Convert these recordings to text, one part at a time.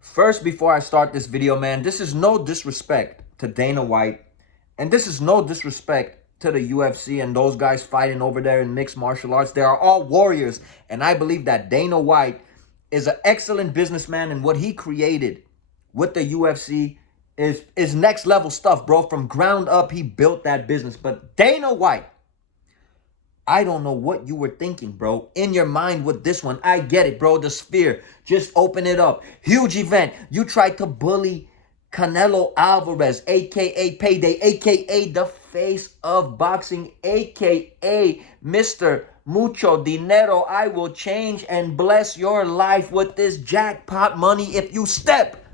First, before I start this video, man, this is no disrespect to Dana White. And this is no disrespect to the UFC and those guys fighting over there in mixed martial arts. They are all warriors. And I believe that Dana White is an excellent businessman. And what he created with the UFC is next level stuff, bro. From ground up, he built that business. But Dana White, I don't know what you were thinking, bro. In your mind with this one. I get it, bro. The Sphere. Just open it up. Huge event. You tried to bully Canelo Alvarez, a.k.a. Payday, a.k.a. the face of boxing, a.k.a. Mr. Mucho Dinero. I will change and bless your life with this jackpot money if you step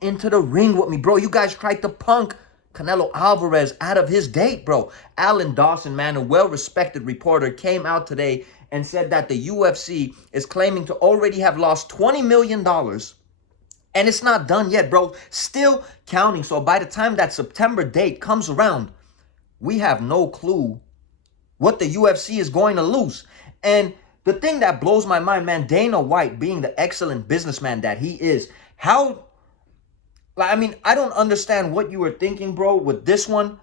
into the ring with me, bro. You guys tried to punk Canelo Alvarez out of his date, bro. Alan Dawson, man, a well-respected reporter, came out today and said that the UFC is claiming to already have lost $20 million. And it's not done yet, bro. Still counting. So by the time that September date comes around, we have no clue what the UFC is going to lose. And the thing that blows my mind, man, Dana White, being the excellent businessman that he is, I don't understand what you were thinking, bro, with this one.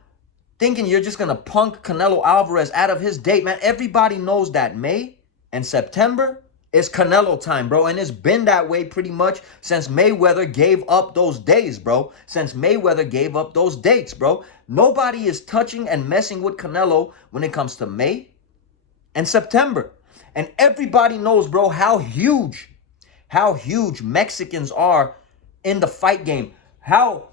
Thinking you're just going to punk Canelo Alvarez out of his date, man. Everybody knows that May and September is Canelo time, bro. And it's been that way pretty much since Mayweather gave up those days, bro. Since Mayweather gave up those dates, bro. Nobody is touching and messing with Canelo when it comes to May and September. And everybody knows, bro, how huge Mexicans are in the fight game. How,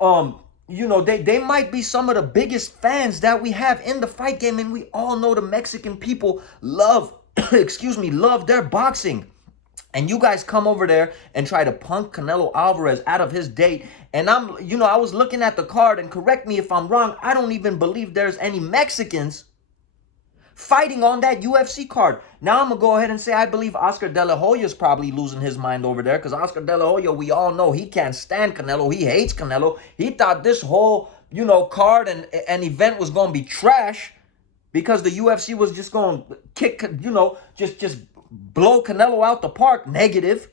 they might be some of the biggest fans that we have in the fight game. And we all know the Mexican people love, love their boxing. And you guys come over there and try to punk Canelo Alvarez out of his date. And I was looking at the card, and correct me if I'm wrong, I don't even believe there's any Mexicans fighting on that UFC card. Now I'm going to go ahead and say I believe Oscar De La Hoya is probably losing his mind over there, because Oscar De La Hoya, we all know he can't stand Canelo. He hates Canelo. He thought this whole, card and event was going to be trash because the UFC was just going to kick, just blow Canelo out the park. Negative.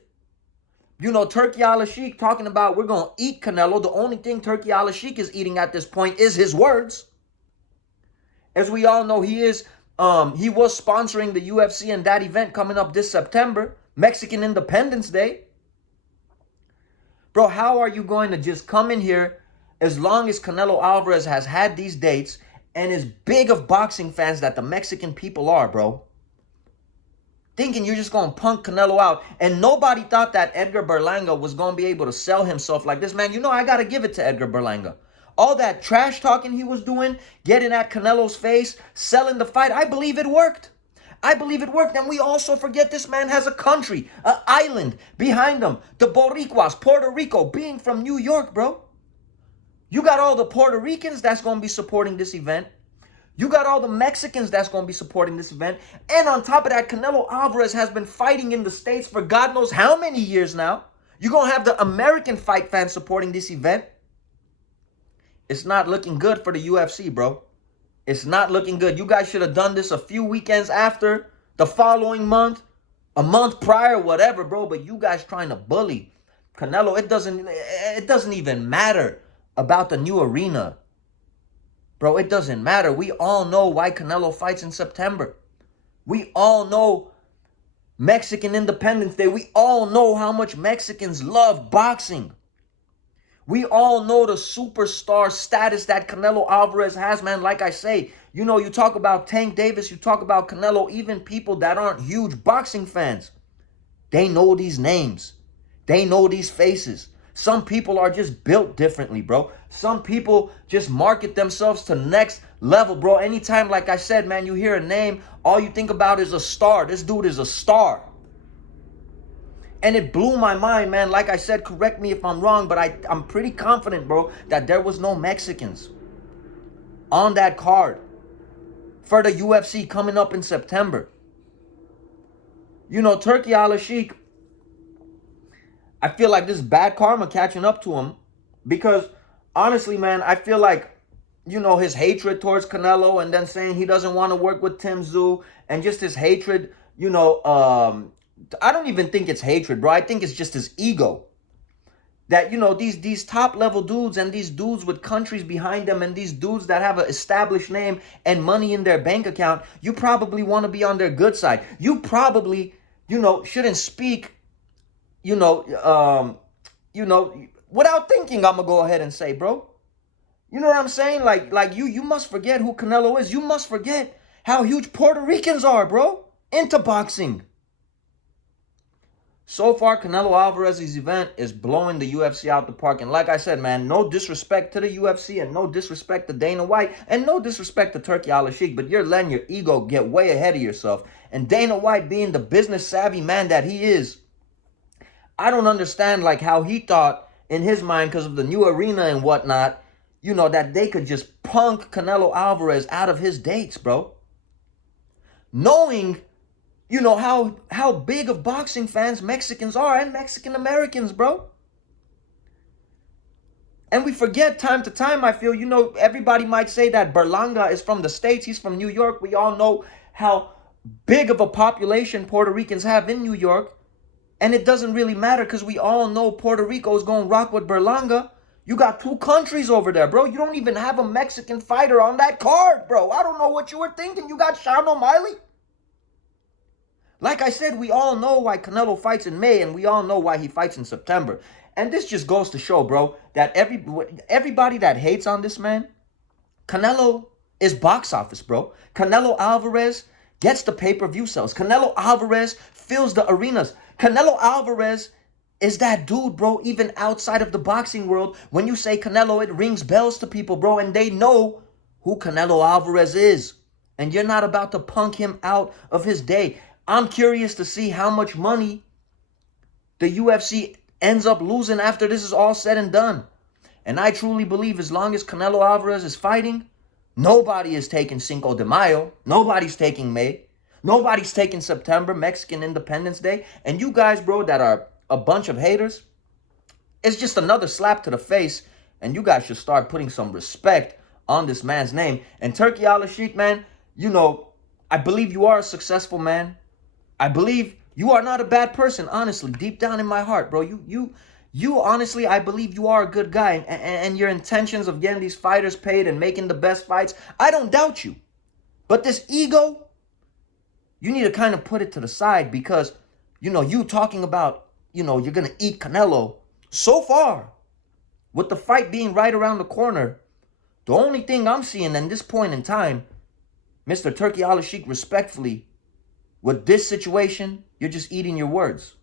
Turki Al-Sheikh talking about we're going to eat Canelo. The only thing Turki Al-Sheikh is eating at this point is his words. As we all know, he was sponsoring the UFC and that event coming up this September, Mexican Independence Day. Bro, how are you going to just come in here as long as Canelo Alvarez has had these dates and as big of boxing fans that the Mexican people are, bro? Thinking you're just going to punk Canelo out. And nobody thought that Edgar Berlanga was going to be able to sell himself like this. Man, I got to give it to Edgar Berlanga. All that trash talking he was doing, getting at Canelo's face, selling the fight, I believe it worked. I believe it worked. And we also forget this man has a country, an island behind him. The Boricuas, Puerto Rico, being from New York, bro. You got all the Puerto Ricans that's going to be supporting this event. You got all the Mexicans that's going to be supporting this event. And on top of that, Canelo Alvarez has been fighting in the States for God knows how many years now. You're going to have the American fight fans supporting this event. It's not looking good for the UFC, bro. It's not looking good. You guys should have done this a few weekends after, the following month, a month prior, whatever, bro. But you guys trying to bully Canelo, it doesn't even matter about the new arena. Bro, it doesn't matter. We all know why Canelo fights in September. We all know Mexican Independence Day. We all know how much Mexicans love boxing. We all know the superstar status that Canelo Alvarez has, man. Like I say, you talk about Tank Davis, you talk about Canelo, even people that aren't huge boxing fans, they know these names. They know these faces. Some people are just built differently, bro. Some people just market themselves to next level, bro. Anytime, like I said, man, you hear a name, all you think about is a star. This dude is a star. And it blew my mind, man. Like I said, correct me if I'm wrong, but I'm pretty confident, bro, that there was no Mexicans on that card for the UFC coming up in September. Turki Al-Sheikh, I feel like this is bad karma catching up to him because, honestly, man, I feel like, his hatred towards Canelo and then saying he doesn't want to work with Tim Tszyu and just his hatred, I don't even think it's hatred, bro. I think it's just his ego. That, you know, these top level dudes and these dudes with countries behind them and these dudes that have an established name and money in their bank account, you probably want to be on their good side. You probably, you know, shouldn't speak, you know, without thinking. I'm gonna go ahead and say, bro, you know what I'm saying? Like you must forget who Canelo is. You must forget how huge Puerto Ricans are, bro, into boxing. So far, Canelo Alvarez's event is blowing the UFC out the park. And like I said, man, no disrespect to the UFC and no disrespect to Dana White and no disrespect to Turki Al-Sheikh, but you're letting your ego get way ahead of yourself. And Dana White, being the business savvy man that he is, I don't understand like how he thought in his mind, because of the new arena and whatnot, you know, that they could just punk Canelo Alvarez out of his dates, bro. Knowing, you know, how big of boxing fans Mexicans are and Mexican Americans, bro. And we forget time to time, I feel, you know, everybody might say that Berlanga is from the States. He's from New York. We all know how big of a population Puerto Ricans have in New York. And it doesn't really matter because we all know Puerto Rico is going to rock with Berlanga. You got two countries over there, bro. You don't even have a Mexican fighter on that card, bro. I don't know what you were thinking. You got Sean O'Malley? Like I said, we all know why Canelo fights in May, and we all know why he fights in September. And this just goes to show, bro, that everybody that hates on this man, Canelo is box office, bro. Canelo Alvarez gets the pay-per-view sales. Canelo Alvarez fills the arenas. Canelo Alvarez is that dude, bro, even outside of the boxing world. When you say Canelo, it rings bells to people, bro, and they know who Canelo Alvarez is. And you're not about to punk him out of his day. I'm curious to see how much money the UFC ends up losing after this is all said and done. And I truly believe as long as Canelo Alvarez is fighting, nobody is taking Cinco de Mayo. Nobody's taking May. Nobody's taking September, Mexican Independence Day. And you guys, bro, that are a bunch of haters, it's just another slap to the face. And you guys should start putting some respect on this man's name. And Turki Al-Sheikh, man, you know, I believe you are a successful man. I believe you are not a bad person, honestly, deep down in my heart, bro. You honestly, I believe you are a good guy. And your intentions of getting these fighters paid and making the best fights, I don't doubt you. But this ego, you need to kind of put it to the side because, you know, you talking about, you know, you're going to eat Canelo. So far, with the fight being right around the corner, the only thing I'm seeing at this point in time, Mr. Turki Al-Sheikh, respectfully, with this situation, you're just eating your words.